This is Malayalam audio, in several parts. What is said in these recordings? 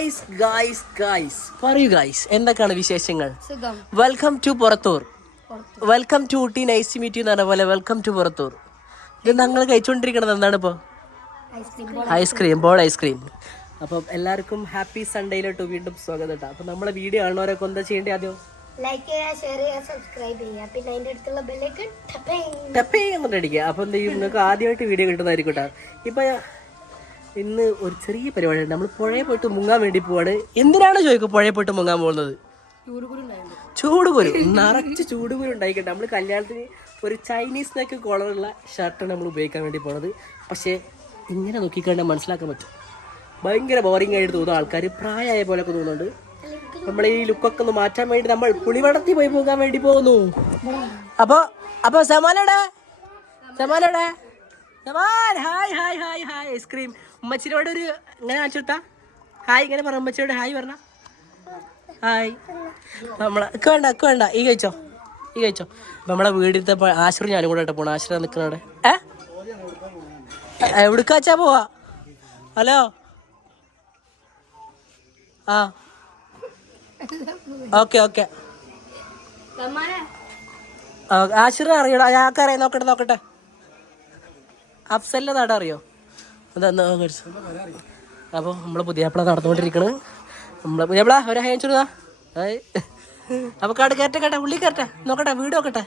ഗായ്സ് ഗായ്സ് ഗായ്സ് പറയൂ ഗായ്സ് എന്തൊക്കെയാണ് വിശേഷങ്ങൾ? Welcome to Purathur. Welcome to Ooty nice meet എന്ന് പറഞ്ഞ പോലെ വെൽക്കം ടു പുറത്തൂർ. ഇത് ഞങ്ങൾ കഴിച്ചുകൊണ്ടിരിക്കണത് എന്താണ് ഇപ്പോൾ ഐസ്ക്രീം ബോൾ ഐസ്ക്രീം അപ്പം എല്ലാവർക്കും ഹാപ്പി സൺഡേയിലോട്ട് വീണ്ടും സ്വാഗതം കേട്ടോ അപ്പം നമ്മളെ വീഡിയോ ആണോരൊക്കെ എന്താ ചെയ്യേണ്ടത് ആദ്യം? ലൈക്ക് ചെയ്യുക ഷെയർ ചെയ്യുക സബ്സ്ക്രൈബ് ചെയ്യുക. പിന്നെ അതിന്റെ അടുത്തുള്ള ബെല്ലേക്ക് ടപ്പേ എന്നിട്ട് അടിക്കുക. അപ്പം എന്ത് ചെയ്യും നിങ്ങൾക്ക് ആദ്യമായിട്ട് വീഡിയോ കിട്ടുന്നതായിരിക്കും കേട്ടോ ഇപ്പം ഇന്ന് ഒരു ചെറിയ പരിപാടി നമ്മൾ പുഴയിൽ പോയിട്ട് മുങ്ങാൻ വേണ്ടി പോവാണ്. എന്തിനാണ് ചോദിക്കുക പുഴയിൽ പോയിട്ട് മുങ്ങാൻ പോകുന്നത്? ചൂടുകുരു നിറച്ച് ചൂടുകുരു ഉണ്ടായിക്കട്ടെ. നമ്മൾ കല്യാണത്തിന് ഒരു ചൈനീസ് നെക്ക് കോളറുള്ള ഷർട്ടാണ് നമ്മൾ ഉപയോഗിക്കാൻ വേണ്ടി പോണത്. പക്ഷേ ഇങ്ങനെ നോക്കിക്കണ്ട മനസ്സിലാക്കാൻ പറ്റും. ഭയങ്കര ബോറിംഗ് ആയിട്ട് തോന്നും ആൾക്കാർ പ്രായമായ പോലൊക്കെ തോന്നുന്നുണ്ട്. നമ്മൾ ഈ ലുക്കൊക്കെ ഒന്ന് മാറ്റാൻ വേണ്ടി നമ്മൾ പുളിവടത്തി പോയി പോകാൻ വേണ്ടി പോകുന്നു. അപ്പൊ അപ്പൊ സമാനടെ. സമാനടെ. Saman hi hi hi hi ice cream ഉമ്മച്ചിനോട് ഒരു ഇങ്ങനെ കാണിച്ചുട്ടാ ഹായ് ഇങ്ങനെ പറ ഉമ്മച്ചിയോട് ഹായ് പറഞ്ഞ? ഹായ്. നമ്മളെ ഇക്ക് വേണ്ട ഇക്ക് വേണ്ട. ഈ കഴിച്ചോ. ഈ കഴിച്ചോ. നമ്മളെ വീടിന്റെ ആശ്രയം ഞാനും കൂടെ പോണ. ആശ്രയം നിൽക്കുന്നവിടെ ഏ? എവിടുക്കാച്ചാ പോവാ? ഹലോ? ആ. Okay okay. ആശ്രയം അറിയടാ ഞാൻ അറിയാം നോക്കട്ടെ നോക്കട്ടെ. അഫ്സലിന്റെ നാട് അറിയോ? അതെന്നാ അപ്പോൾ നമ്മളെ പുതിയാപ്പിള നടന്നുകൊണ്ടിരിക്കണ്. നമ്മളെ പുതിയാപ്പിള ഒരു ഹൈ ചുരുതാ അപ്പോൾ കാട് കയറ്റ കേട്ടെ ഉള്ളി കയറ്റെ നോക്കട്ടെ വീട് നോക്കട്ടെ.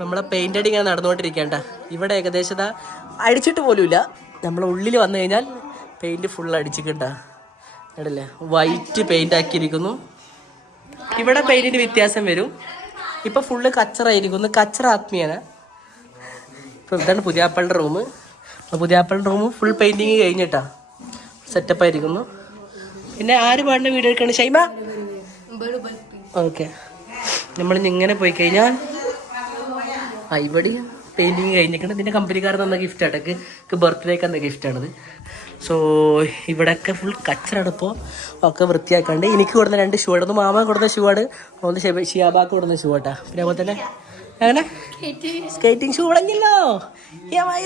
നമ്മളെ പെയിന്റ് അടി ഇങ്ങനെ നടന്നുകൊണ്ടിരിക്കണ്ട ഇവിടെ ഏകദേശം അടിച്ചിട്ട് പോലുമില്ല. നമ്മളെ ഉള്ളിൽ വന്നു കഴിഞ്ഞാൽ പെയിന്റ് ഫുൾ അടിച്ചിട്ടുണ്ട കണ്ടല്ലേ? വൈറ്റ് പെയിന്റ് ആക്കിയിരിക്കുന്നു. ഇവിടെ പെയിന്റിന് വ്യത്യാസം വരും. ഇപ്പൊ ഫുള്ള് കച്ചറായിരിക്കുന്നു കച്ചറ ആത്മീയന. ഇപ്പൊ ഇതാണ് പുതിയാപ്പളുടെ റൂം പുതിയാപ്പളുടെ റൂം ഫുൾ പെയിന്റിങ് കഴിഞ്ഞിട്ടാ. സെറ്റപ്പ് ആയിരിക്കുന്നു. പിന്നെ ആര് പാടുന്ന വീഡിയോ എടുക്കണം? ഷൈമ? ഓക്കെ നമ്മൾ ഇങ്ങനെ പോയി കഴിഞ്ഞാൽ ആ ഇവിടെ പെയിന്റിങ് കഴിഞ്ഞിട്ടുണ്ട് ഇതിന്റെ കമ്പനിക്കാർ തന്ന ഗിഫ്റ്റ് ആട്ടക്ക് ബർത്ത്ഡേക്ക് തന്ന ഗിഫ്റ്റാണിത് സോ ഇവിടെയൊക്കെ ഫുൾ കച്ചറാണ് ഇപ്പോൾ ഒക്കെ വൃത്തിയാക്കാണ്ട്. എനിക്ക് കൊടുത്ത രണ്ട് ഷൂ ആണ്. ഒന്ന് മാമ കൊടുത്ത ഷൂ ആണ്. ഒന്ന് ഷിയാബാക്ക് കൊടുത്ത ഷൂ ആട്ടാ. പിന്നെ അതുപോലെ തന്നെ അങ്ങനെ? സ്കേറ്റിംഗ് ഷൂ ഉളങ്ങില്ലോ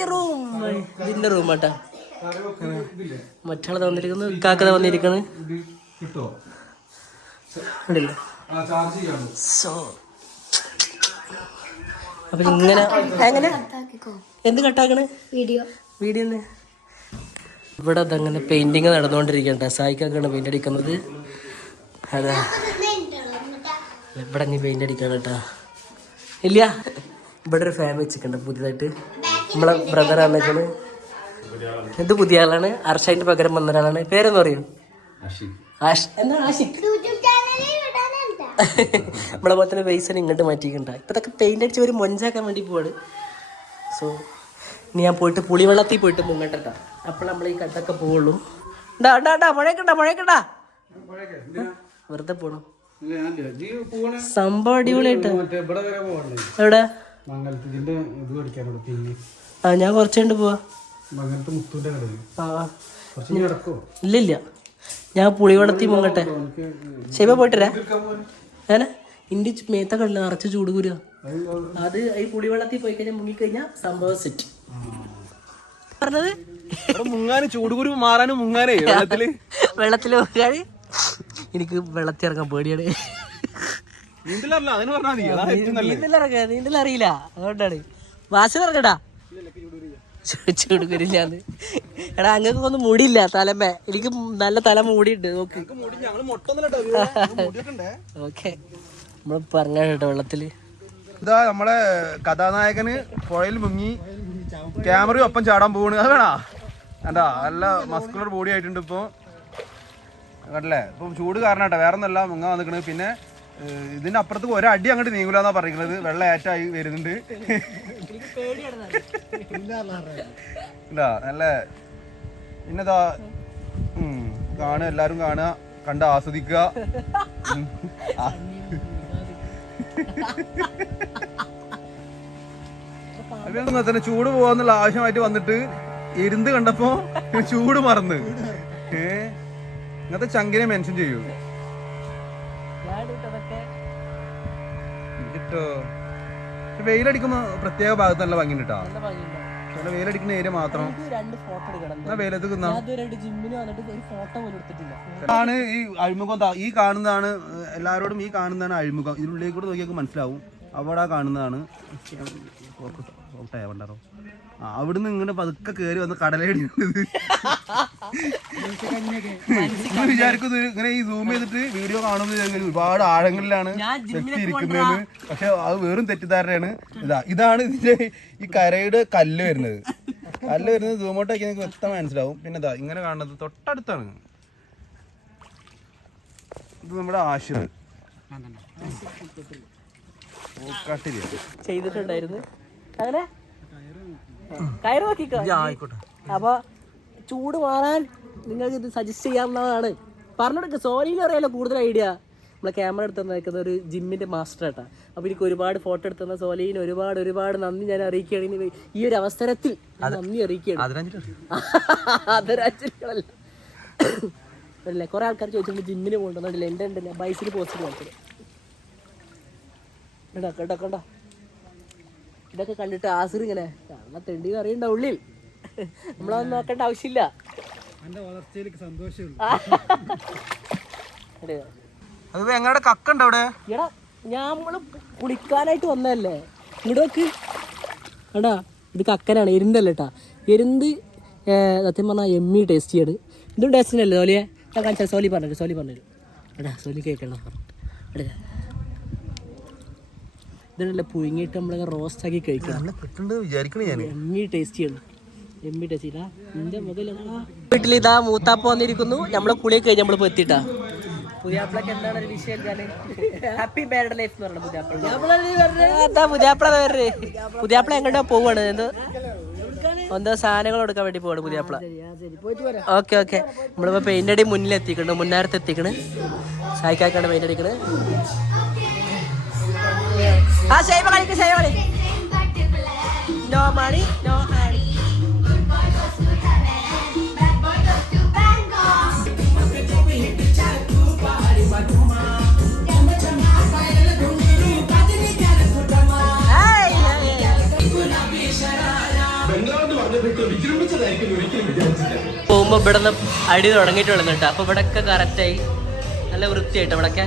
റൂം ഇതിന്റെ റൂം കാക്കത കിട്ടോ ഉണ്ടല്ലോ ആ ചാർജ് ചെയ്യാമോ സോ അപ്പൊ ഇങ്ങനെ എങ്ങനെ? എന്ത് കട്ടാക്കണേ? വീഡിയോ വീഡിയോ ഇവിടെ അതങ്ങനെ പെയിന്റിങ് നടന്നുകൊണ്ടിരിക്കണ്ട സായിക്കാക്കാണ് പെയിന്റ് അടിക്കുന്നത്. അതാ. ഇവിടെ നീ പെയിന്റ് അടിക്കണം കേട്ടാ ഇല്ല. ഇവിടെ ഒരു ഫാൻ വെച്ചിട്ടുണ്ട് പുതിയതായിട്ട്. നമ്മളെ ബ്രദർ ആണെങ്കിൽ ഇത് പുതിയ ആളാണ്. അർഷാന്റെ പകരം വന്ന ഒരാളാണ്. പേരെന്ന് പറയും. ആഷ് എന്താണ് ആഷിഖ്? നമ്മളെ പോലെ തന്നെ പൈസ ഇങ്ങോട്ട് മാറ്റിക്കണ്ട. ഇപ്പത്തൊക്കെ പെയിന്റ് അടിച്ച് ഒരു മൊഞ്ചാക്കാൻ വേണ്ടി പോവാണ്. സോ ഇനി ഞാൻ പോയിട്ട് പുളിവെള്ളത്തിൽ പോയിട്ട് മുങ്ങട്ടട്ടാ. അപ്പോൾ നമ്മൾ ഈ കട്ടൊക്കെ പോവുള്ളൂ ഉണ്ടാ ഉണ്ടാ ഉണ്ടാ മഴയൊക്കെണ്ടാ മഴയൊക്കെണ്ടാ വെറുതെ പോണം. സംഭവം അടിപൊളിയായിട്ട്. എവിടെ? ആ ഞാൻ കുറച്ചുകൊണ്ട് പോവാ. ഇല്ലില്ല. ഞാൻ പുളിവെള്ളത്തി മുങ്ങട്ടെ. ശരി പോയിട്ടരാ? ഏനെ? ഇന്റെ മേത്ത ഉള്ള നിറച്ച് ചൂട് കൂരുക അത് ഈ പുളിവെള്ളത്തിൽ പോയി കഴിഞ്ഞാൽ മുങ്ങിക്കഴിഞ്ഞാൽ സംഭവം സെറ്റ് പറഞ്ഞത്? മുങ്ങാന് ചൂടുകുരു മാറാനും മുങ്ങാനേ വെള്ളത്തിൽ. വെള്ളത്തിൽ മുങ്ങാൻ എനിക്ക് വെള്ളത്തിറങ്ങാൻ പേടിയാണ്. നീന്തലിറങ്ങാ നീന്തലറിയില്ല. അതുകൊണ്ടാണ്. വാസന ഇറങ്ങടാ ചൂടുകരില്ലാന്ന്. എടാ അങ്ങക്ക് ഒന്നും മുടിയില്ല തലമേ. എനിക്ക് നല്ല തല മൂടിയുണ്ട് നോക്ക്. ഓക്കെ. നമ്മൾ പറഞ്ഞ കേട്ടോ വെള്ളത്തിൽ. ഇതാ നമ്മളെ കഥാനായകന് പുഴയിൽ മുങ്ങി ക്യാമറയും ഒപ്പം ചാടാൻ പോവാണ്. അതാ വേണാ? എന്താ നല്ല മസ്കുലർ ബോഡി ആയിട്ടുണ്ട് ഇപ്പൊ. കണ്ടല്ലേ? ഇപ്പം ചൂട് കാരണം കേട്ടോ. വേറെ ഒന്നല്ല മുങ്ങാൻ വന്നിക്കണത് പിന്നെ ഇതിന്റെ അപ്പുറത്ത് ഒരടി അങ്ങോട്ട് നീങ്ങൂലെന്നാ പറയുന്നത്. വെള്ളം ഏറ്റായി വരുന്നുണ്ട്. നല്ല പിന്നെതാ കാണുക എല്ലാരും കാണുക കണ്ട് ആസ്വദിക്കുക. തന്നെ ചൂട് പോവാന്നുള്ള ആവശ്യമായിട്ട് വന്നിട്ട് ഇരുന്ന് കണ്ടപ്പോ ചൂട് മറന്ന്. ഇങ്ങനത്തെ ചങ്കിനെ മെൻഷൻ ചെയ്യൂ. കിട്ടോ വെയിലടിക്കുമ്പോ പ്രത്യേക ഭാഗത്ത് നല്ല ഭംഗി കിട്ടാ വെയിലടിക്കുന്ന ഏരിയ മാത്രം. വെയിലത്ത് ആണ് ഈ അഴിമുഖം ഈ കാണുന്നതാണ് എല്ലാരോടും എല്ലാവരോടും ഈ കാണുന്നതാണ് അഴിമുഖം. ഇതിനുള്ളിൽ കൂടെ നോക്കിയാൽ മനസ്സിലാവും. അവിടെ കാണുന്നതാണ്. ഔട്ടായ പണ്ടാറോ? ആ അവിടുന്ന് ഇങ്ങനെ പതുക്കെ കയറി വന്ന് കടലടി വിചാരിക്കുന്നത് ഇങ്ങനെ ഈ സൂം ചെയ്തിട്ട് വീഡിയോ കാണുമ്പോൾ വിചാരിക്കും ഒരുപാട് ആഴങ്ങളിലാണ് ഞാൻ വ്യക്തി ഇരിക്കുന്നതെന്ന് പക്ഷെ അത് വെറും തെറ്റിദ്ധാരണയാണ്. ഇതാ ഇതാണ് ഇതിന്റെ ഈ കരയുടെ കല്ല് വരുന്നത്. കല്ല് വരുന്നത് സൂമോട്ടൊക്കെ നിങ്ങൾക്ക് വ്യക്തമായി മനസ്സിലാവും. പിന്നെ ഇതാ ഇങ്ങനെ കാണുന്നത് തൊട്ടടുത്താണ്. ഇത് നമ്മുടെ ഓക്കാട്ടിരി ചെയ്തിട്ടുണ്ടായിരുന്നു. അങ്ങനെ? കയറ് നോക്കിക്കോ. ആയിക്കോട്ടെ. അപ്പൊ ചൂട് മാറാൻ നിങ്ങൾക്ക് ഇത് സജസ്റ്റ് ചെയ്യാവുന്നതാണ്. പറഞ്ഞെടുക്ക് സോനിയിൽ അറിയാലോ കൂടുതൽ ഐഡിയ നമ്മളെ ക്യാമറ എടുത്ത് തന്നേക്കുന്ന ഒരു ജിമ്മിന്റെ മാസ്റ്റർ ആട്ടാ അപ്പൊ എനിക്ക് ഒരുപാട് ഫോട്ടോ എടുത്തുന്ന സോലീന് ഒരുപാട് ഒരുപാട് നന്ദി ഞാൻ അറിയിക്കുകയാണ്. ഈ ഒരു അവസരത്തിൽ നന്ദി അറിയിക്കുകയാണ്. കുറെ ആൾക്കാർ ചോദിച്ചിട്ടുണ്ട് ജിമ്മിന് കൊണ്ടുവന്നിട്ടില്ല എന്റെ ഉണ്ടല്ല ബൈസിൽ പോസ്റ്റ് കാണിച്ചത് കേട്ടോ കേട്ടോ കേട്ടോ ഇതൊക്കെ കണ്ടിട്ട് ആസിർ ഇങ്ങനെ കാണാൻ തെണ്ടി അറിയണ്ട ഉള്ളിൽ. നമ്മളൊന്നും നോക്കേണ്ട ആവശ്യമില്ല. ഞമ്മൾ കക്കുണ്ട് അവിടെ? എടാ നമ്മൾ കുളിക്കാനായിട്ട് വന്നതല്ലേ? ഇവിടേക്ക് എടാ ഇത് കക്കനാണ് എരുന്തല്ല കേട്ടാ എരുന്ത് സത്യം പറഞ്ഞാൽ എമ്മി ടേസ്റ്റ് ചെയ്യാണ് ഇതും ടേസ്റ്റിനല്ലേ സോലിയെ? ഞാൻ കാണിച്ചാൽ സോലി പറഞ്ഞു സോലി പറഞ്ഞു എടാ സോലി കേൾക്കണം എടാ ഇതല്ലേ പുഴുങ്ങിയിട്ട് നമ്മൾ റോസ്റ്റ് ആക്കി കഴിക്കണം. ടേസ്റ്റിയാണ് വിചാരിക്കണേ ഞാൻ എമ്മി ടേസ്റ്റ് ചെയ്യണം. എമ്മി ടേസ്റ്റ് ചെയ്താ നിന്റെ മുതൽ വീട്ടിൽ ഇതാ മൂത്താപ്പ വന്നിരിക്കുന്നു. നമ്മളെ കുളിയൊക്കെ കഴിഞ്ഞ് നമ്മളിപ്പോ എത്തിട്ടാ. പുതിയാപ്പിളക്ക് എന്താണ് ഒരു വിഷയം ഹാപ്പി മാരീഡ് ലൈഫ് എന്ന് പറയുന്നത് പുതിയാപ്പിള. അതാ പുതിയാപ്പിള വേറെ. പുതിയാപ്പിള എങ്ങോട്ടോ പോവാണ്? എന്തോ? എന്തോ സാധനങ്ങൾ എടുക്കാൻ വേണ്ടി പോവാണ് പുതിയാപ്പിള. Okay okay. നമ്മളിപ്പോ പെയിന്റ് അടി മുന്നിൽ എത്തിക്കണ് മുന്നാരത്ത് എത്തിക്കണ് സായിക്കാക്കാണ് പെയിന്റ് അടിക്കണ് ആ സേവ കളിക്ക് സേവ കളി നോ മണി നോ ഹണി പോകുമ്പോ ഇവിടെ നിന്ന് അടി തുടങ്ങിയിട്ടുള്ളൂ കേട്ടോ. അപ്പൊ ഇവിടെ ഒക്കെ കറക്റ്റായി നല്ല വൃത്തിയായിട്ട് ഇവിടൊക്കെ?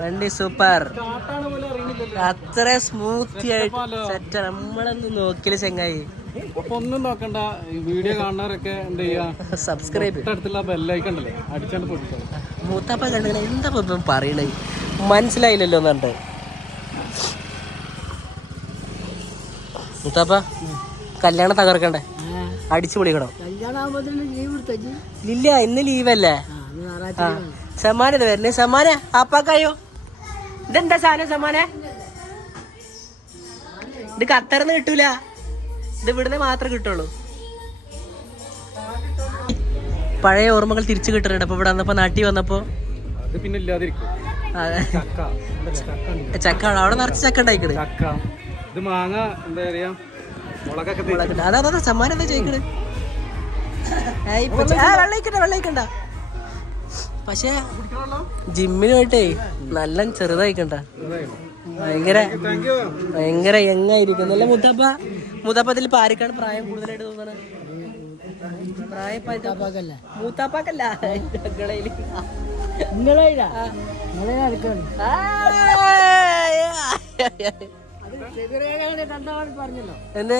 വണ്ടി സൂപ്പർ. അത്ര സ്മൂത്തി ആയിട്ട് സെറ്റ് നമ്മളൊന്ന് നോക്കില്ല ചെങ്ങായി. ഒന്നും നോക്കണ്ട. ഈ വീഡിയോ കാണുന്നവരൊക്കെ എന്ത് ചെയ്യാ? സബ്സ്ക്രൈബ് തൊട്ടടുത്തുള്ള ബെല്ലൈക്കണ്ടല്ലേ അടിച്ചാണ്ട് പൊട്ടിച്ചോ മൂത്താപ്പ കണ്ടിങ്ങനെ എന്താ ഇപ്പം പറയണേ? മനസ്സിലായില്ലല്ലോ എന്നുണ്ട് മൂത്താപ്പ കല്യാണം തകർക്കണ്ടേ? അടിച്ചു പൊളിക്കണം. ഇല്ല ഇന്ന് ലീവല്ലേ ഇത് വരണേ സമാന അപ്പാക്കായോ? ഇതെന്താ സാധനം സമ്മാനെ? ഇത് ഖത്തറിന്ന് കിട്ടൂല. ഇത് ഇവിടുന്ന് മാത്രമേ കിട്ടുള്ളൂ. പഴയ ഓർമ്മകൾ തിരിച്ചു കിട്ടുന്നുണ്ട്. അപ്പൊ ഇവിടെ വന്നപ്പോ നാട്ടിൽ വന്നപ്പോ. പിന്നെ ഇല്ലാതിരിക്കും. ചക്ക. അവിടെ നിറച്ച് ചക്ക ഉണ്ടായിക്കണ്. ഇത് മാങ്ങ എന്താ പറയാ? മുളകൊക്കെ തേച്ച്. അതാ അതാ സമ്മാനം എന്താ ചോദിക്കണേ? വെള്ളയിക്കണ്ട വെള്ളയിക്കണ്ട പക്ഷെ ജിമ്മിന് പോയിട്ടേ നല്ല ചെറുതായിക്കണ്ട. ഭയങ്കര ഭയങ്കര യങ്ങായിരിക്കും. നല്ല മുത്തപ്പ മുത്തപ്പത്തിൽ പാരിക്കാണ് പ്രായം കൂടുതലായിട്ട് തോന്നണത് പ്രായം മൂത്താപ്പാക്കല്ല? ഞങ്ങളയിൽ. ആ. എന്ത്?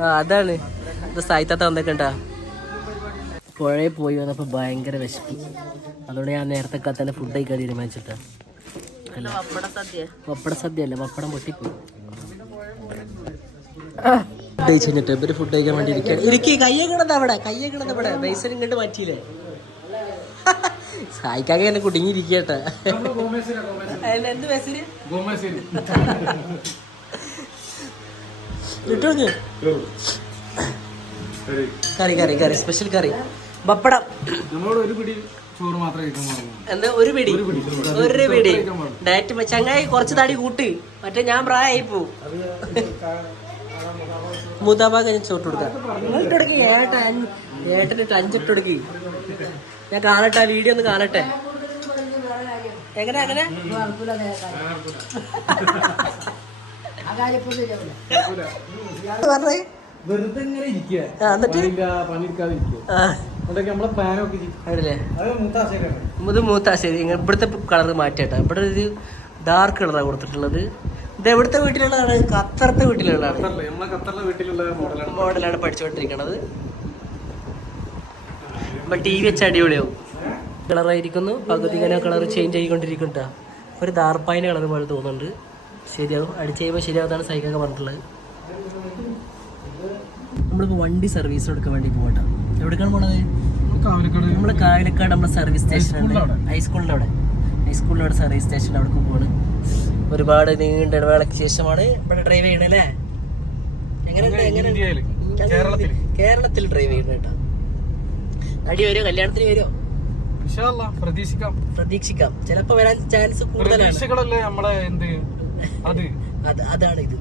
ആ അതാണ്. ഇത് സായിത്താത്ത വന്നേക്കണ്ട. പുഴയിൽ പോയി വന്നപ്പോൾ ഭയങ്കര വിശപ്പ്. അതുകൊണ്ട് ഞാൻ നേരത്തെ തന്നെ ഫുഡ് കഴിക്കാൻ തീരുമാനിച്ചിട്ട്. അല്ല പപ്പട സദ്യ അല്ല പപ്പടം പൊട്ടിപ്പോയി. ഫുഡ് കഴിച്ച് കഴിഞ്ഞിട്ട് ഇവർ ഫുഡ് കഴിക്കാൻ വേണ്ടി ഇരിക്കുകയാണ്. ഇരിക്കേ കയ്യെ കിടന്ന അവിടെ കയ്യെ കിടന്ന അവിടെ ബൈസൻ ഇങ്ങോട്ട് മാറ്റിയില്ലേ? സായിക്കാകെ എന്നെ കുടുങ്ങിയിരിക്കട്ടെ. കിട്ടുമോ കറി കറി കറി. സ്പെഷ്യൽ കറി. പപ്പടം എന്താ? ഒരു പിടി. ഒരു പിടി ഡയറ്റ് ചങ്ങായി കുറച്ച് തടി കൂട്ടി. മറ്റേ ഞാൻ പ്രായമായി പോ മൂത്താപ്പാക്ക് ഞാൻ ചോട്ട് കൊടുക്കാം. ഇട്ട് കൊടുക്കി ഏട്ട. ഏട്ടനിട്ട് അഞ്ചിട്ട് കൊടുക്കി. ഞാൻ കാണട്ടെ ആ വീഡിയോ ഒന്ന് കാണട്ടെ. എങ്ങനെ എങ്ങനെ? പറഞ്ഞേ വെറുതെ ഇങ്ങനെ ഇരിക്കുക എന്നിട്ട്? പണിയെടുക്കാതെ ഇരിക്കുക ഇത് മൂത്താശ്ശേരി ഇവിടുത്തെ കളർ മാറ്റേട്ടാ ഇവിടെ ഒരു ഡാർക്ക് കളറാണ് കൊടുത്തിട്ടുള്ളത്. ഇത് എവിടുത്തെ വീട്ടിലുള്ളതാണ്? ഖത്തറത്തെ വീട്ടിലുള്ളതാണ്. മോഡലാണ്. പഠിച്ചുകൊണ്ടിരിക്കുന്നത് ഇപ്പൊ ടി വി വെച്ച് അടിപൊളിയാവും. കളറായിരിക്കുന്നു പകുതി ഇങ്ങനെ കളർ ചേഞ്ച് ആയിക്കൊണ്ടിരിക്കുന്നുണ്ടാ. ഒരു ദാർപ്പായിന്റെ കളർ പോലെ തോന്നുന്നുണ്ട്. ശരിയാവും. അടിച്ച് കഴിയുമ്പോൾ ശരിയാവുന്നതാണ് സൈക്കൊക്കെ പറഞ്ഞിട്ടുള്ളത്. നമ്മളിപ്പോൾ വണ്ടി സർവീസ് കൊടുക്കാൻ വേണ്ടി പോകട്ടെ എവിടേക്കാണ് പോണത്? കാവലക്കാട്. കാലക്കാട് നമ്മുടെ സർവീസ് സ്റ്റേഷൻ ഉണ്ട് ഹൈസ്കൂളിന്റെ അവിടെ. ഹൈസ്കൂളിന്റെ അവിടെ. സർവീസ് സ്റ്റേഷൻ അവിടെ പോവാണ്. ഒരുപാട് നീണ്ട ഇടവേളയ്ക്ക് ശേഷമാണ് ഇവിടെ ഡ്രൈവ് ചെയ്യണേ അല്ലേ? എങ്ങനെയുണ്ട് എങ്ങനെ കേരളത്തിൽ ഡ്രൈവ് ചെയ്യണ കേട്ടോ. അടി വരുമോ കല്യാണത്തിന് വരുമോ പ്രതീക്ഷിക്കാം. പ്രതീക്ഷിക്കാം. ചിലപ്പോ വരാൻ ചാൻസ് കൂടുതലാണ്. നമ്മളെ എന്ത്? അത്. അതാണ് ഇത്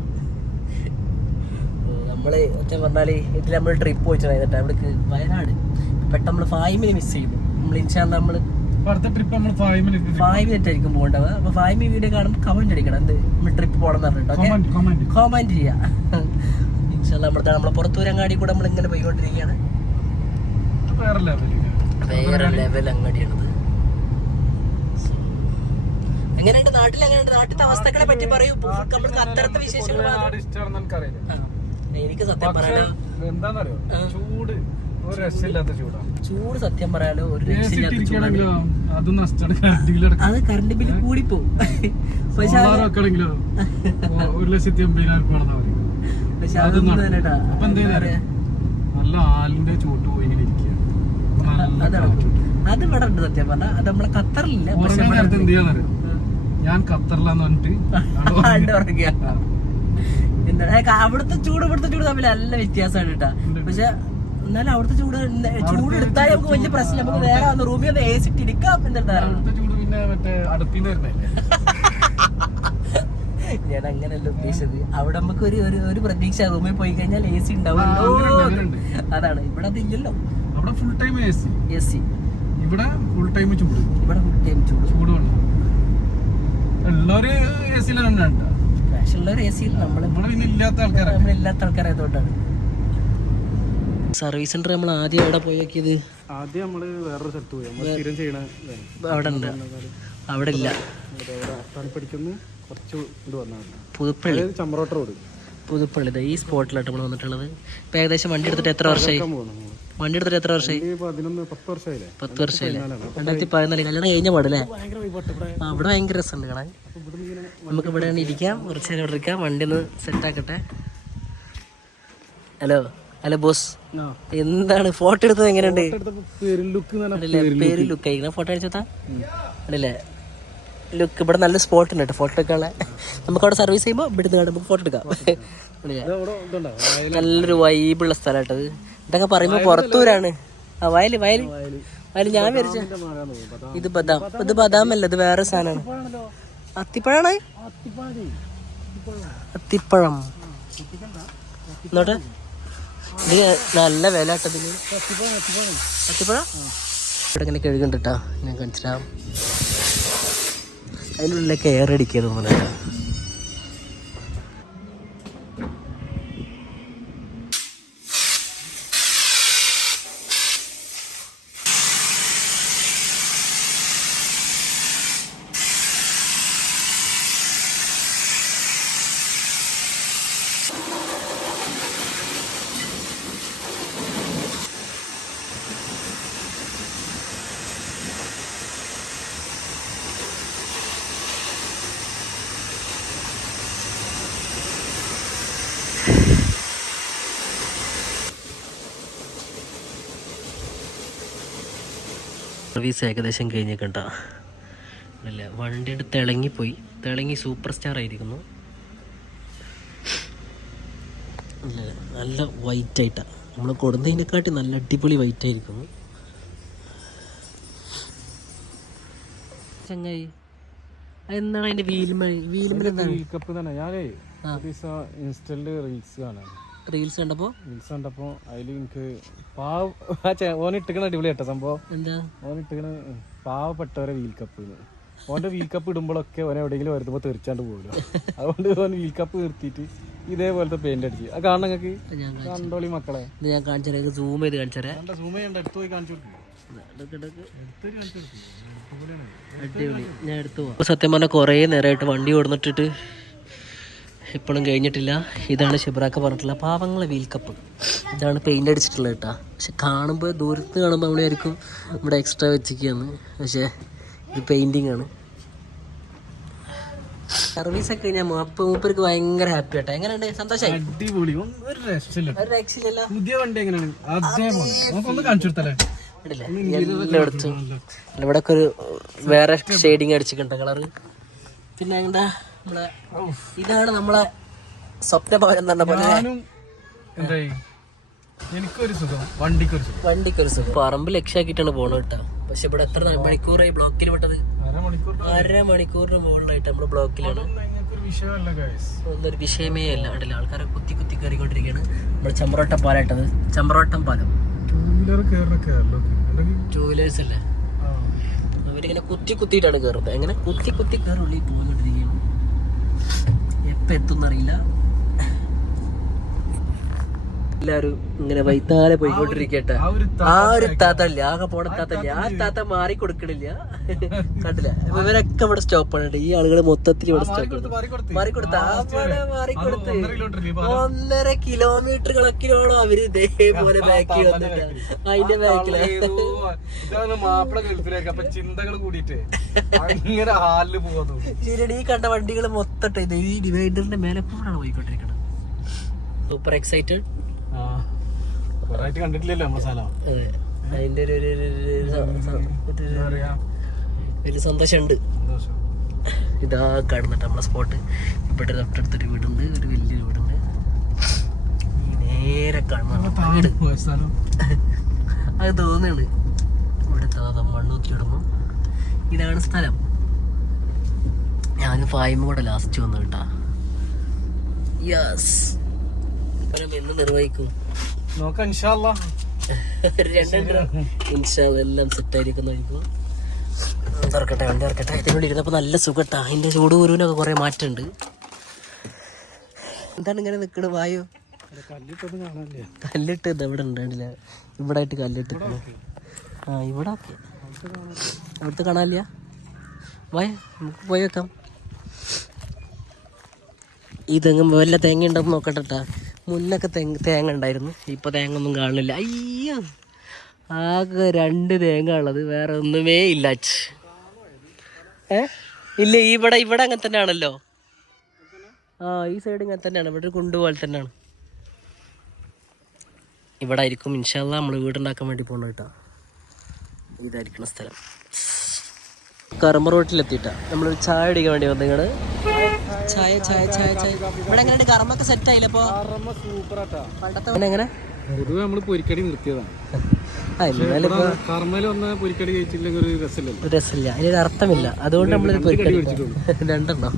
നമ്മൾ ഒറ്റ പറഞ്ഞാൽ ഇതിൽ നമ്മൾ ട്രിപ്പ് പോയിട്ടുണ്ടായിരുന്നു അവിടേക്ക് വയനാട്. പെട്ടെന്ന് നമ്മൾ ഫൈവ് മിനിറ്റ് മിസ് ചെയ്തു. നമ്മൾ ഇൻഷാല്ല നമ്മൾ നമ്മൾ ഫൈവ് മിനിറ്റ് ആയിരിക്കും പോകേണ്ടത്. അപ്പൊ ഫൈവ് മിനിറ്റ് വീഡിയോ കാണുമ്പോൾ കമന്റ് അടിക്കണം. എന്ത്? നമ്മൾ ട്രിപ്പ് പോകണം പറഞ്ഞിട്ട്. കമന്റ് ചെയ്യാം. ഇൻഷാല്ല നമ്മുടെ നമ്മളെ പുറത്തൂരങ്ങാടി കൂടെ നമ്മൾ ഇങ്ങനെ പോയിക്കൊണ്ടിരിക്കുകയാണ്. വേറെ ലെവൽ അങ്ങടിയാണ് എങ്ങനെയുണ്ട്? നാട്ടിൽ എങ്ങനെയുണ്ട്? നാട്ടിലത്തെ അവസ്ഥകളെ പറ്റി പറയൂ. നമ്മൾക്ക് അത്തരത്തെ വിശേഷങ്ങൾ എനിക്ക് സത്യം പറയാനോ ചൂട്. സത്യം പറയാലോ ഒരു അത് കറണ്ട് ബില്ല് പക്ഷെ ഒരു ലക്ഷത്തി ആണെന്നാ പറയും പക്ഷെ അതൊന്നും? നല്ല ആലിന്റെ ചോട്ട് പോയി ഇങ്ങനെ ഇരിക്കുക. കാറ്റ്. അത് ഇവിടെ ഉണ്ട് സത്യം പറഞ്ഞാൽ അത് നമ്മളെ ഖത്തറിലില്ല. പക്ഷെ ഞാൻ ഖത്തറിലാന്ന് പറഞ്ഞിട്ട്. എന്താ അവിടുത്തെ ചൂട് ഇവിടുത്തെ ചൂട് തമ്മിൽ നല്ല വ്യത്യാസമാണ് കേട്ടാ. പക്ഷെ എന്നാലും അവിടുത്തെ ചൂട് ചൂട് എടുത്താൽ നമുക്ക് വലിയ പ്രശ്നം. നമുക്ക് നേരെ വന്ന് റൂമിൽ ഒന്ന് എ സി ഇടിക്കാം വരുന്നല്ലേ ഞാൻ അങ്ങനല്ല ഉദ്ദേശിച്ചത്. അവിടെ നമുക്ക് ഒരു ഒരു ഒരു പ്രതീക്ഷ. റൂമിൽ പോയി കഴിഞ്ഞാൽ എ സി ഉണ്ടാവുമല്ലോ അതാണ്. ഇവിടെ അതില്ലല്ലോ അവിടെ full time A C A C ഇവിടെ ഫുൾ ടൈം ചൂട്. ഇവിടെ ഫുൾ ടൈം ചൂട്. ചൂട് എല്ലാവരും എ സിയിലാണ് എ സി നമ്മൾ നമ്മളില്ലാത്ത ആൾക്കാരായതുകൊണ്ടാണ്. സർവീസ് സെന്റർ നമ്മൾ ആദ്യം എവിടെ പോയി നോക്കിയത്? ആദ്യം നമ്മൾ വേറൊരു സ്ഥലത്ത് പോയി. നമ്മൾ സ്ഥിരം ചെയ്യണ അവിടെ ഉണ്ട്. അവിടെ ഇല്ല. കുറച്ച് ഇത് പുതുപ്പള്ളി. ചമ്രോട്ട റോഡ്. പുതുപ്പള്ളി. ഈ സ്പോട്ടിലായിട്ട് നമ്മൾ വന്നിട്ടുള്ളത്. ഇപ്പം ഏകദേശം വണ്ടി എടുത്തിട്ട് എത്ര വർഷമായി വണ്ടി എടുത്തിട്ട് എത്ര വർഷമായി പത്ത് വർഷമായില്ലേ രണ്ടായിരത്തി പതിനാല് കല്യാണം കഴിഞ്ഞ പാടല്ലേ? ഇവിടെ. ഭയങ്കര രസമുണ്ട് കാണാൻ. നമുക്ക് ഇവിടെ ഇരിക്കാം. കുറച്ച് നേരം ഇവിടെ ഇരിക്കാം. വണ്ടി ഒന്ന് സെറ്റ് ആക്കട്ടെ. Hello hello boss. എന്താണ് ഫോട്ടോ എടുത്തത് എങ്ങനെയുണ്ട്? പേര് ലുക്ക് ആയിരിക്കണം ഫോട്ടോ അടിച്ചാ അല്ലേ ലുക്ക് ഇവിടെ നല്ല സ്പോട്ട് ഉണ്ട് ഫോട്ടോ എടുക്കാനുള്ള. നമുക്ക് അവിടെ സർവീസ് ചെയ്യുമ്പോൾ ഇവിടുന്ന് നമുക്ക് ഫോട്ടോ എടുക്കാം. നല്ലൊരു വൈബുള്ള സ്ഥലമായിട്ടത് ഇതൊക്കെ പറയുമ്പോ പുറത്തൂരാണ്. ആ വയൽ വയൽ. വയൽ. ഞാൻ വിചാരിച്ച ഇത് ബദാം. ഇത് ബദാം അല്ല ഇത് വേറെ സാധനമാണ്. അത്തിപ്പഴാണ്? അത്തിപ്പഴം. എന്നോട്ടെ ഇത് നല്ല വില കേട്ടതിന് അത്തിപ്പഴം ഇവിടെ ഇങ്ങനെ കഴുകുന്നുണ്ട് കേട്ടോ ഞാൻ കാണിച്ചിട്ടാം അതിനുള്ളിലേക്ക് എയർ അടിക്കുക തോന്നുന്നു സർവീസ് ഏകദേശം കഴിഞ്ഞേക്കണ്ട അല്ല വണ്ടിയുടെ തിളങ്ങിപ്പോയി തിളങ്ങി സൂപ്പർ സ്റ്റാർ ആയിരിക്കുന്നു. ഇല്ല, നല്ല വൈറ്റ് ആയിട്ടാണ് നമ്മൾ കൊടുന്നതിനെക്കാട്ടി നല്ല അടിപൊളി വൈറ്റ് ആയിരിക്കുന്നു. ചങ്ങായി എന്താണ് അതിന്റെ വീൽമ വീൽമൽ എന്താണ് വീൽ കപ്പ് തന്നെ. ഞാനേ. ഒരു റീൽസ് കാണാൻ റീൽസ് കണ്ടപ്പോ? റീൽസ് കണ്ടപ്പോ അതിൽ എനിക്ക് പാവ ഓൻ ഇട്ടിക്കണ അടിപൊളി കേട്ടോ സംഭവം. എന്താ? ഓൻ ഇട്ടിക്കണ പാവപ്പെട്ടവരെ വീൽ കപ്പ് ഓന്റെ വീൽ കപ്പ് ഇടുമ്പോഴൊക്കെ ഓൻ എവിടെയെങ്കിലും വരുമ്പോ തീർച്ചാണ്ട് പോകില്ല അതുകൊണ്ട് ഓൻ വീൽ കപ്പ് നിർത്തിയിട്ട് ഇതേപോലത്തെ പെയിന്റ് അടിച്ച്. അത് കാണണം നിങ്ങൾക്ക് കണ്ടോളി മക്കളെ. ഇത് ഞാൻ കാണിച്ചു സൂം ചെയ്ത് കാണിച്ചു തരാം. സൂം ചെയ്യണ്ട എടുത്തു പോയി കാണിച്ചു അടിപൊളി. ഞാൻ എടുത്തു പോവാം. സത്യം പറഞ്ഞാൽ കുറേ നേരമായിട്ട് വണ്ടി ഓടുന്നിട്ടിട്ട് ഇപ്പോഴും കഴിഞ്ഞിട്ടില്ല. ഇതാണ് ഷിബ്രാക്ക പറഞ്ഞിട്ടുള്ള പാവങ്ങളെ വീൽ കപ്പ് ഇതാണ് പെയിന്റ് അടിച്ചിട്ടുള്ളത് കേട്ടോ. പക്ഷെ കാണുമ്പോൾ ദൂരത്ത് കാണുമ്പോൾ നമ്മളായിരിക്കും ഇവിടെ എക്സ്ട്രാ വെച്ചിരിക്കുകയാണ്. പക്ഷേ ഇത് പെയിന്റിങ് ആണ്. സർവീസൊക്കെ ഞാൻ കഴിഞ്ഞാൽ മൂപ്പ മൂപ്പർക്ക് ഭയങ്കര ഹാപ്പി ആട്ടെ. എങ്ങനെയുണ്ട്? സന്തോഷമായി അടിപൊളി. ഒരു രക്ഷയില്ല. പുതിയ വണ്ടി എങ്ങനെയാണ്? അതേപോലെ. കാണിച്ചു കൊടുത്തല്ലേ കണ്ടില്ലേ? എല്ലായിടത്തും. ഇവിടെ ഒക്കെ ഒരു വേറെ ഷെയ്ഡിങ് അടിച്ചിട്ടുണ്ട് കളർ പിന്നെ എന്താ? നമ്മളെ ഇതാണ് നമ്മളെ സ്വപ്ന ഭവനം എന്ന് പറഞ്ഞ പോലെ. ഞാനും എന്തായി? എനിക്കൊരു സുഖം വണ്ടിക്കൊരു സുഖം. വണ്ടിക്കൊരു സുഖം. പറമ്പ് ലക്ഷ്യാക്കിയിട്ടാണ് പോണത് കേട്ടോ. പക്ഷെ ഇവിടെ എത്ര മണിക്കൂറായി ബ്ലോക്കിൽ വിട്ടത് അര മണിക്കൂറിന് മുകളിലായിട്ട് നമ്മുടെ ബ്ലോക്കിലാണ്. ഒന്നൊരു വിഷയമേ അല്ല. കണ്ടില്ല? ആൾക്കാരെ കുത്തി കുത്തി കയറിക്കൊണ്ടിരിക്കുകയാണ്. നമ്മുടെ ചമ്പ്രോട്ടം പാലം. ഇട്ടത് ചമ്പ്രോട്ടം പാലം ടൂ വീലേഴ്സ് അല്ലേ? അവരിങ്ങനെ കുത്തി കുത്തിയിട്ടാണ് കയറുന്നത് എങ്ങനെ? കുത്തി കുത്തി കയറി ഉള്ളിൽ എപ്പോൾ എത്തുന്നറിയില്ല എല്ലാരും ഇങ്ങനെ വൈത്താലെ പോയിക്കൊണ്ടിരിക്കട്ടെ. ആ ഒരു താത്തല്ല ആകെ പോണ താത്തല്ല. ആ താത്ത മാറി കൊടുക്കണില്ല. കണ്ടില്ല? ഇവരൊക്കെ ഇവിടെ സ്റ്റോപ്പ് ആണ് ഈ ആളുകൾ മൊത്തത്തിൽ ഇവിടെ സ്റ്റോപ്പ്. മാറി കൊടുത്ത മാറി കൊടുത്ത്. ഒന്നര കിലോമീറ്റർ കണക്കിനോളം അവർ ഇതേപോലെ ബാക്കി വന്നിട്ട്. അതിന്റെ ബാക്കിൽ മാപ്പിള ഗൾഫിലേക്ക്. അപ്പൊ ചിന്തകൾ കൂടിയിട്ട് അങ്ങനെ ഹാലിൽ പോകുന്നു ശരിയാണ് ഈ കണ്ട വണ്ടികൾ മൊത്തം ഈ ഡിവൈഡറിന്റെ മേലെ കൂടാണ് പോയിക്കൊണ്ടിരിക്കുന്നത് സൂപ്പർ എക്സൈറ്റഡ് കൊറേയായിട്ട് കണ്ടിട്ടില്ലല്ലോ നമ്മളെ സ്ഥലം. അതെ. അതിന്റെ ഒരു എന്താ പറയാ? ഒരു സന്തോഷമുണ്ട്. സന്തോഷം. ഇതാ കാണുന്നുണ്ട് നമ്മളെ സ്പോട്ട്. ഇവിടെ തൊട്ടടുത്തൊരു വീടുണ്ട് ഒരു വലിയൊരു വീടുണ്ട്. നേരെ കാണുന്ന സ്ഥലം. അത് തോന്നുന്നുണ്ട്. ഇവിടെ താതം മണ്ണൂത്തി ഇടുന്നു ഇതാണ് സ്ഥലം. ഞാൻ ഫായ്മ കൂടെ ലാസ്റ്റ് വന്നു കേട്ടാ. യെസ് എന്ന് നിർവഹിക്കും. നോക്കാം ഇൻഷാല്ല രണ്ടുണ്ട് ഇൻഷാൽ എല്ലാം സെറ്റ് ആയിരിക്കുന്നതായിരിക്കും തുറക്കട്ടെ വണ്ടി തുറക്കട്ടെ. ഇതിനോട് ഇരുന്നപ്പോൾ നല്ല സുഖട്ടാ. അതിന്റെ ചൂട് കുരുവിനൊക്കെ കുറേ മാറ്റമുണ്ട്. എന്താണ് ഇങ്ങനെ നിൽക്കണത് വായോ? കല്ലിട്ട് ഇത് ഇവിടെ ഉണ്ടായില്ല ഇവിടെ ആയിട്ട് കല്ലിട്ട് ആ ഇവിടെ ഓക്കെ അവിടുത്തെ കാണാനില്ല? വായ നമുക്ക് പോയി വെക്കാം. ഈ തെങ്ങ് വല്ല തേങ്ങ ഉണ്ടെന്ന് നോക്കട്ടെ മുന്നൊക്കെ തെങ്ങ് തേങ്ങ ഉണ്ടായിരുന്നു. ഇപ്പൊ തേങ്ങ ഒന്നും കാണില്ല അയ്യോ. ആകെ രണ്ട് തേങ്ങ ഉള്ളത്. വേറെ ഒന്നുമേ ഇല്ല ഏ? ഇല്ല ഇവിടെ ഇവിടെ അങ്ങനെ തന്നെയാണല്ലോ. ആ ഈ സൈഡ് ഇങ്ങനെ തന്നെയാണ്. ഇവിടെ ഒരു കുണ്ട് പോലെ തന്നെയാണ്. ഇവിടെ ആയിരിക്കും. ഇൻഷാല്ല നമ്മൾ വീടുണ്ടാക്കാൻ വേണ്ടി പോകണം കേട്ടോ. ഇതായിരിക്കണം സ്ഥലം. കർമ്മ റോട്ടിലെത്തിയിട്ടാ. നമ്മൾ ചായ അടിക്കാൻ വേണ്ടി വന്നിങ്ങട് ചായ ഇവിടെ എങ്ങനെയുണ്ട്? കർമ്മൊക്കെ സെറ്റ് ആയില്ല പണ്ടത്തെ എങ്ങനെ പൊതുവെ പൊരിക്കടി നിർത്തിയതാണ് രസമില്ല. അതിനൊരു അർത്ഥമില്ല. അതുകൊണ്ട് നമ്മൾ പൊരിക്കടി രണ്ടെണ്ണം?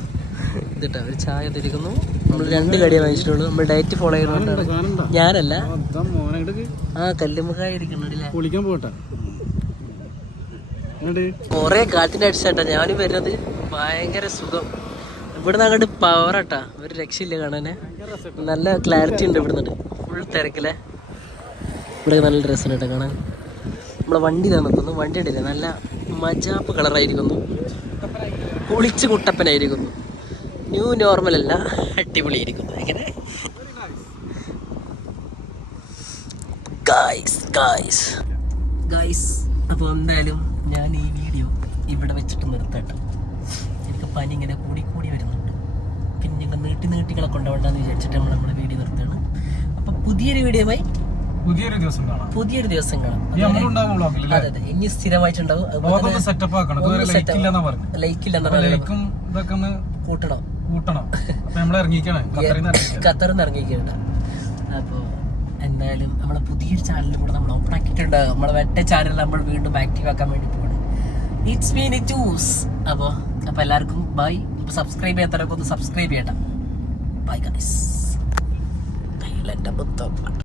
ഇതിട്ടാ ഒരു ചായ തിരിക്കുന്നു നമ്മൾ രണ്ട് കടിയെ വാങ്ങിച്ചിട്ടുള്ളൂ. നമ്മൾ ഡയറ്റ് ഫോളോ ചെയ്യുന്നുണ്ട് ഞാനല്ല. ആ കല്ലുമുഖായി പോട്ടെ കൊറേ കാറ്റിന്റെ അടിച്ചാട്ടാ ഞാനും വരുന്നത്. ഭയങ്കര സുഖം. ഇവിടുന്ന് അങ്ങോട്ട് പവറാട്ടാ ഒരു രക്ഷയില്ല കാണാന്. നല്ല ക്ലാരിറ്റി ഉണ്ട് ഇവിടുന്ന് ഫുൾ തിരക്കിലെ. ഇവിടെ നല്ല ഡ്രസ്സാണ് കേട്ടോ കാണാൻ. നമ്മളെ വണ്ടി ഇതാ വണ്ടി ഉണ്ടല്ലേ നല്ല മജാപ്പ് കളറായിരിക്കുന്നു കുളിച്ച് കുട്ടപ്പനായിരിക്കുന്നു ന്യൂ നോർമൽ അല്ല. അടിപൊളിയായിരിക്കുന്നു. എങ്ങനെ? ഗായ്സ് അപ്പോൾ എന്തായാലും ഞാൻ ഈ വീഡിയോ ഇവിടെ വെച്ചിട്ട് നിർത്തട്ടെ. എനിക്ക് പനി ഇങ്ങനെ കൂടി എന്ന് കൊണ്ടുപോകണ്ടെന്ന് വിചാരിച്ചിട്ട് നമ്മൾ നമ്മുടെ വീഡിയോ നിർത്തുകയാണ്. അപ്പോൾ പുതിയൊരു വീഡിയോയുമായി പുതിയൊരു ദിവസം കാണാം. പുതിയൊരു ദിവസം കാണാം. അതെ അതെ. ഇനി സ്ഥിരമായിട്ടുണ്ടാവും. വ്ളോഗ് സെറ്റപ്പ് ആക്കണം. ഇതുവരെ ലൈക്ക് ഇല്ലെന്നാ പറഞ്ഞു ലൈക്ക് ഇല്ലെന്ന് അപ്പൊ പറയുന്നത് ലൈക്കും ഇതൊക്കെ ഒന്ന് കൂട്ടണം. കൂട്ടണം. അപ്പൊ നമ്മൾ ഇറങ്ങിക്കണേ ഖത്തറിൽ നിന്ന് ഇറങ്ങിക്കണം ഖത്തറിൽ നിന്ന് അപ്പോൾ എന്തായാലും നമ്മളെ പുതിയൊരു ചാനൽ കൂടെ നമ്മൾ ഓപ്പൺ ആക്കിയിട്ടുണ്ട്. നമ്മളെ വെട്ട ചാനൽ നമ്മൾ വീണ്ടും ആക്റ്റീവ് ആക്കാൻ വേണ്ടി പോകണം ഇറ്റ്സ് മീൻ ഇറ്റ് അപ്പോൾ അപ്പോൾ എല്ലാവർക്കും ബൈ അപ്പോൾ സബ്സ്ക്രൈബ് ചെയ്യാത്തവരൊക്കെ ഒന്ന് സബ്സ്ക്രൈബ് ചെയ്യട്ടെ. Bye guys കയ്യിലെന്റെ പുത്തം